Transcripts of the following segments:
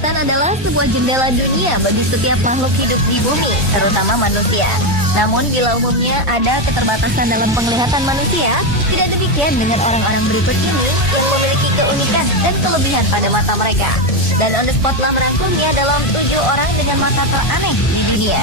Penglihatan adalah sebuah jendela dunia bagi setiap makhluk hidup di bumi, terutama manusia. Namun bila umumnya ada keterbatasan dalam penglihatan manusia, tidak demikian dengan orang-orang berikut ini yang memiliki keunikan dan kelebihan pada mata mereka. Dan On The Spot telah merangkumnya dalam 7 orang dengan mata teraneh di dunia.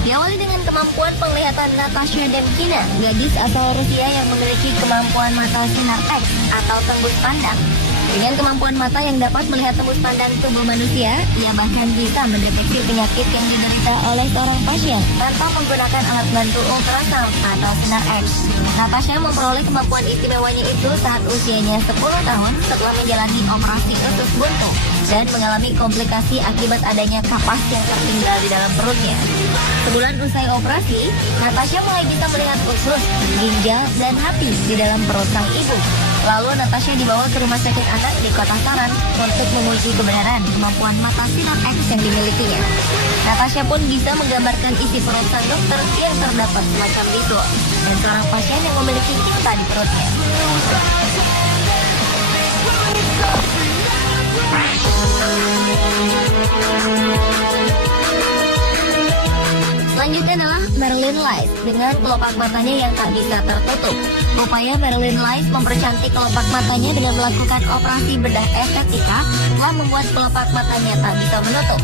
Diawali dengan kemampuan penglihatan Natasha Demkina, gadis asal Rusia yang memiliki kemampuan mata sinar X atau tembus pandang. Dengan kemampuan mata yang dapat melihat tembus pandang tubuh manusia, ia bahkan bisa mendeteksi penyakit yang diderita oleh seorang pasien tanpa menggunakan alat bantu ultrasound atau sinar X. Natasha memperoleh kemampuan istimewanya itu saat usianya 10 tahun setelah menjalani operasi usus buntu dan mengalami komplikasi akibat adanya kapas yang tertinggal di dalam perutnya. Sebulan usai operasi, Natasha mulai bisa melihat usus, ginjal, dan hati di dalam perut sang ibu. Lalu Natasha dibawa ke rumah sakit anak di kota Saran untuk menguji kebenaran kemampuan mata sinar X yang dimilikinya. Natasha pun bisa menggambarkan isi perut sang dokter yang terdapat semacam bisul dan seorang pasien yang memiliki cinta di perutnya. Selanjutnya adalah Marilyn Lice dengan kelopak matanya yang tak bisa tertutup. Upaya Marilyn Lice mempercantik kelopak matanya dengan melakukan operasi bedah estetika telah membuat kelopak matanya tak bisa menutup.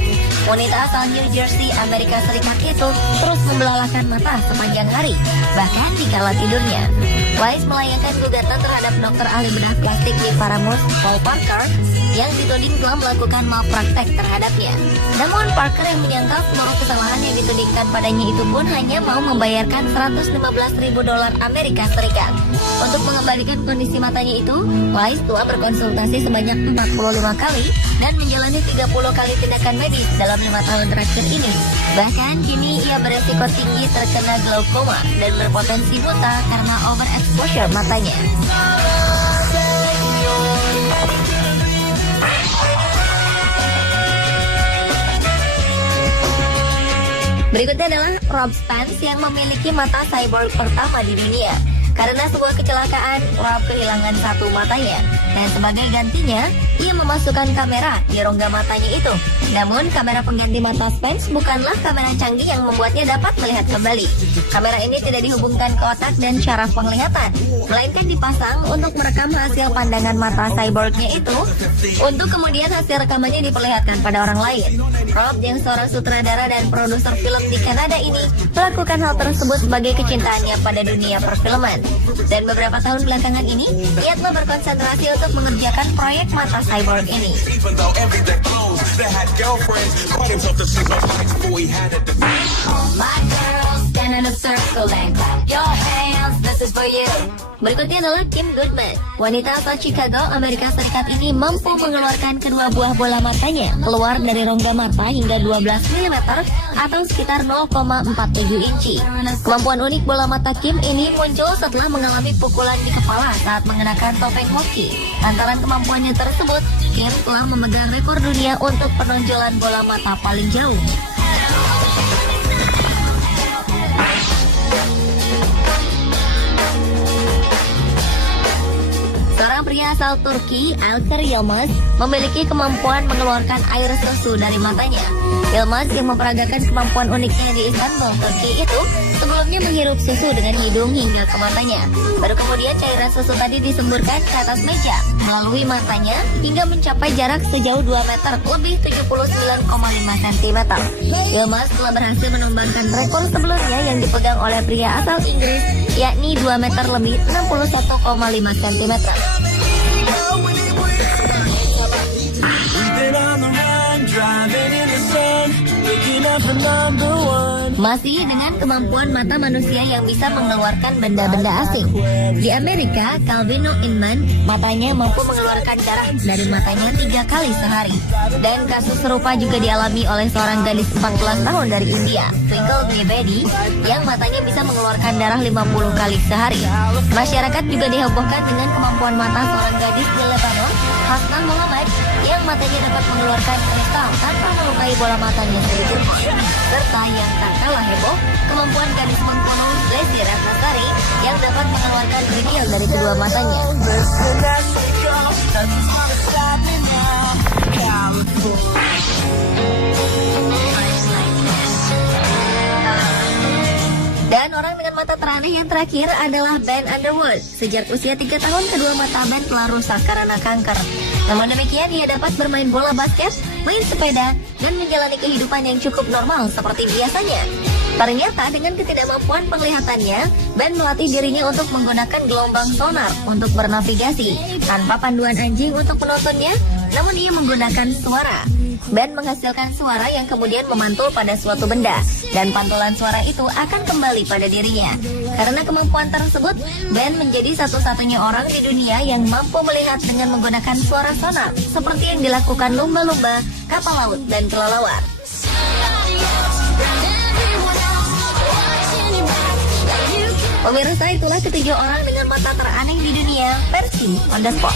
Wanita asal New Jersey, Amerika Serikat itu terus membelalakan mata sepanjang hari, bahkan di kala tidurnya. Lice melayangkan gugatan terhadap dokter ahli bedah plastik di Paramus, Paul Parker, yang dituding telah melakukan malpraktek terhadapnya. Namun Parker yang menyangkal seluruh kesalahan yang ditudingkan padanya itu pun hanya mau membayarkan $115.000 Amerika Serikat. Untuk mengembalikan kondisi matanya itu, Lice telah berkonsultasi sebanyak 45 kali dan menjalani 30 kali tindakan medis dalam 5 tahun terakhir ini. Bahkan kini ia beresiko tinggi terkena glaukoma dan berpotensi buta karena overexposure matanya. Berikutnya adalah Rob Spence yang memiliki mata cyborg pertama di dunia. Karena sebuah kecelakaan, Rob kehilangan satu matanya. Dan sebagai gantinya, ia memasukkan kamera di rongga matanya itu. Namun, kamera pengganti mata Spence bukanlah kamera canggih yang membuatnya dapat melihat kembali. Kamera ini tidak dihubungkan ke otak dan syaraf penglihatan, melainkan dipasang untuk merekam hasil pandangan mata cyborgnya itu, untuk kemudian hasil rekamannya diperlihatkan pada orang lain. Rob yang seorang sutradara dan produser film di Kanada ini melakukan hal tersebut sebagai kecintaannya pada dunia perfilman. Dan beberapa tahun belakangan ini, ia telah berkonsentrasi untuk mengerjakan proyek mata cyborg ini. Berikutnya adalah Kim Goodman. Wanita asal Chicago, Amerika Serikat ini mampu mengeluarkan kedua buah bola matanya keluar dari rongga mata hingga 12 mm atau sekitar 0,47 inci. Kemampuan unik bola mata Kim ini muncul setelah mengalami pukulan di kepala saat mengenakan topeng hoki. Lantaran kemampuannya tersebut, Kim telah memegang rekor dunia untuk penonjolan bola mata paling jauh. Seorang pria asal Turki, Alker Yilmaz, memiliki kemampuan mengeluarkan air susu dari matanya. Yilmaz yang memperagakan kemampuan uniknya di Istanbul, Turki itu sebelumnya menghirup susu dengan hidung hingga ke matanya. Baru kemudian cairan susu tadi disemburkan ke atas meja melalui matanya hingga mencapai jarak sejauh 2 meter lebih 79,5 cm. Yilmaz telah berhasil menumbangkan rekor sebelumnya yang dipegang oleh pria asal Inggris, yakni 2 meter lebih 61,5 cm. Masih dengan kemampuan mata manusia yang bisa mengeluarkan benda-benda asing. Di Amerika, Calvino Inman matanya mampu mengeluarkan darah dari matanya 3 kali sehari. Dan kasus serupa juga dialami oleh seorang gadis 14 tahun dari India, Twinkle Dwivedi, yang matanya bisa mengeluarkan darah 50 kali sehari. Masyarakat juga dihebohkan dengan kemampuan mata seorang gadis di Lebanon, Hasnan Muhammad, yang matanya dapat mengeluarkan kristal tanpa melukai bola matanya sedikit pun. Serta yang tak kalah heboh, kemampuan gadis Bengkulu Lesti Ratnasari yang dapat mengeluarkan kerikil dari kedua matanya. Dan orang dengan mata teraneh yang terakhir adalah Ben Underwood. Sejak usia 3 tahun, kedua mata Ben telah rusak karena kanker. Namun demikian, ia dapat bermain bola basket, main sepeda, dan menjalani kehidupan yang cukup normal seperti biasanya. Ternyata dengan ketidakmampuan penglihatannya, Ben melatih dirinya untuk menggunakan gelombang sonar untuk bernavigasi. Tanpa panduan anjing untuk menontonnya, namun ia menggunakan suara. Ben menghasilkan suara yang kemudian memantul pada suatu benda, dan pantulan suara itu akan kembali pada dirinya. Karena kemampuan tersebut, Ben menjadi satu-satunya orang di dunia yang mampu melihat dengan menggunakan suara sonar, seperti yang dilakukan lumba-lumba, kapal laut, dan kelelawar. Pemirsa, itulah ketiga orang dengan mata teraneh di dunia versi On The Spot.